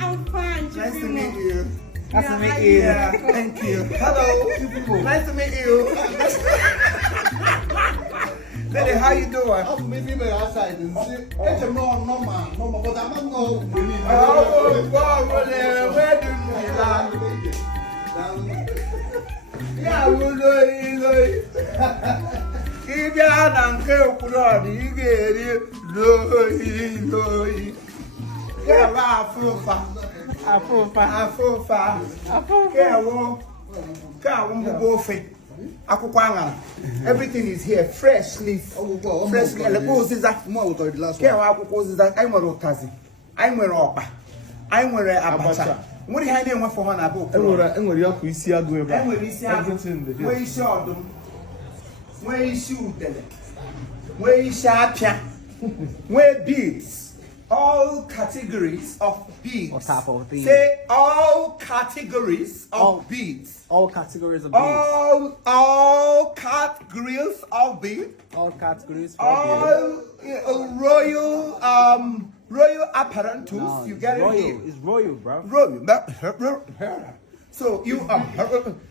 I'm fine. Nice to meet you. Nice to meet you. Yeah, thank you. Hello. Nice to meet you. Lady, how you doing? I'm meeting me outside and see. It's a normal, but I'm not no. Oh, God, where do you land? Yeah, we'll do it. If you are not careful, you get it. Low. Yeah, everything is here, freshly. Freshly. I'm abacha. What do you have for one about? Where beads? All categories of beads. What type of beads? Say all categories of beads. All categories of beads. All categories of beads. All categories of beads. All royal apparatus. No, you get royal. it here. It's royal, bro. Royal. So you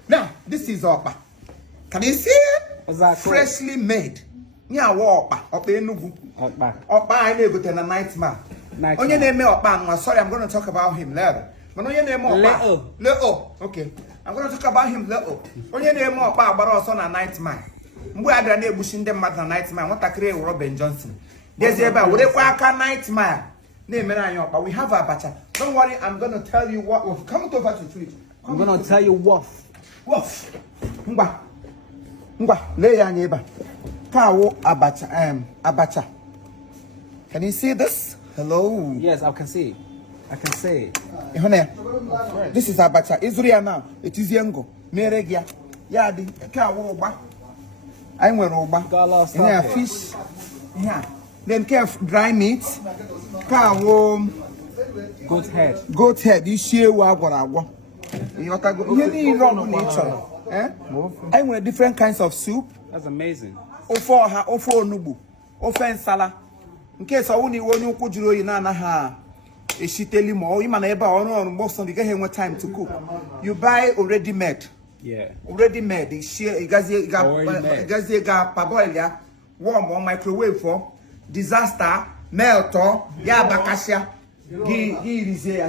now this is Opa. Can you see it? What's that called? Freshly made. Yeah, Opa. Opa, I never tell a nightmare. On your name, Opa. Sorry, I'm going to talk about him later. But on your name, Opa. Little. Okay. I'm going to talk about him little. On your name, Opa, but also a nightmare. We are the bushing them at the nightmare. What I create Robin Johnson. There's a nightmare. Name but we have a bacha. Don't worry, I'm going to tell you what. Come over to tweet. I'm going to tell you what. Ngwa. Lay your neighbor. Kawo abacha. Can you see this? Hello. Yes, I can see. I can see. This is abacha. Israel now. It is yango. Meregia. Yadi. Kawo oba. I went oba. Yeah, fish. Yeah. Then dry meat. Kawo. Goat head. You share wagwa. You need wrong nature. I want different kinds of soup. That's amazing. Ofo nubu, ofe nsala. In case I only want you could you na ha. A shiteli more, you man eba on most of the get more time to cook. You buy already made. Yeah. Already made. The share gazi paboilia, warm on microwave for disaster, melto, ya bakasha.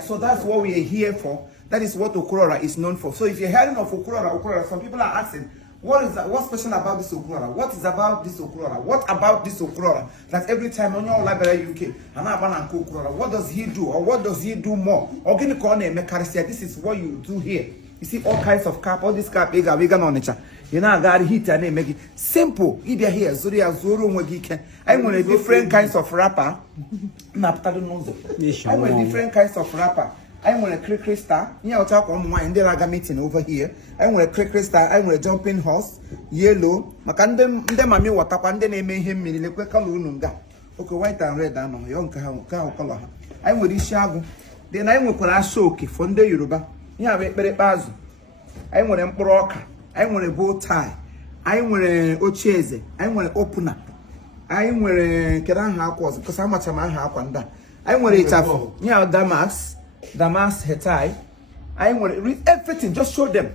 So that's what we are here for. That is what Okurora is known for. So if you're hearing of Okurora, some people are asking, what's special about this Okurora? What is about this Okurora? What about this Okurora? That every time on your library UK, what does he do? Or what does he do more? This is what you do here. You see all kinds of cap, all this cap, bigger on nature. You know, I got heat and make it simple. If you're here, I'm with different kinds of wrapper. I'm with different kinds of wrapper. I want a cricket star. I'll talk on my Indiraga meeting over here. I want a cricket star. I want a jumping horse. Yellow. Makandem, them a me what up and then they made him in the Quakalunga. Okay, white and red. I know. Young color. I want this shago. Then I want a soak from the Yoruba. Yeah, very bazu. I want a broker. I want a bow tie. I want a ochese. I want an opener. I want a Keran cause because how much am I have on that? I want it up. Yeah, Damas hetai. I want to read everything. Just show them.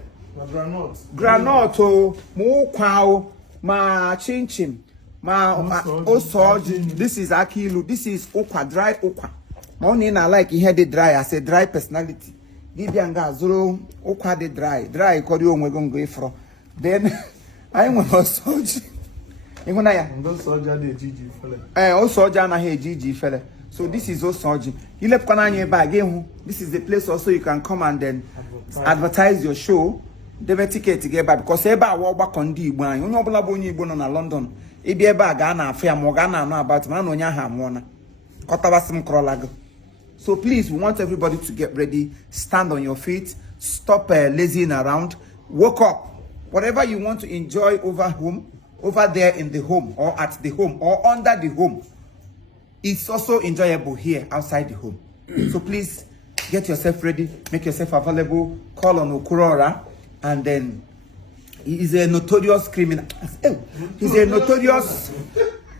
Granoto, mo kwao, ma chinchin, ma osoji. This is akilu. This is okwa, dry okwa. Only I like he had it dry. I said dry personality. Gibianga zero okwa de dry. Dry kodio mwegongo ifro. Then I want osoji. Ingonaya. Osoja de Gigi fele. Osoja na he Gigi fele. So this is also you left Kananye bag. This is the place also you can come and then advertise your show. They may ticket to get back because eba walk back on the one. You know Blaboni Bon on London. Ebi eba Ghana fair Morgana know about man on Yahamwana. Kotabasim Krolago. So please, we want everybody to get ready. Stand on your feet. Stop lazing around. woke up. Whatever you want to enjoy over there in the home or at the home or under the home, it's also enjoyable here outside the home. So please get yourself ready, make yourself available, call on Okurora, and then he is a notorious criminal. He's a notorious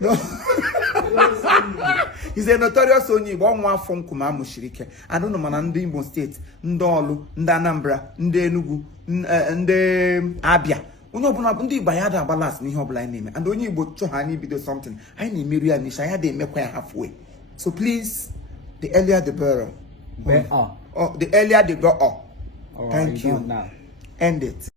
no. He's a notorious onye one from Kuma Mushirike. I don't know man ndị Imo State, ndị Olu, ndị Anambra, ndị Enugu, ndị Abia. Onye ọbụla ndị Igbo ya da balance n'ihe ọbụla anyị na-eme. And onye Igbo chọ ha anyị bido something. Anyị na-emeri ya n'isha ya na-emekwa ya halfway. So please, the earlier the better. Better. Oh, the earlier the better. All right, Thank you. Now. End it.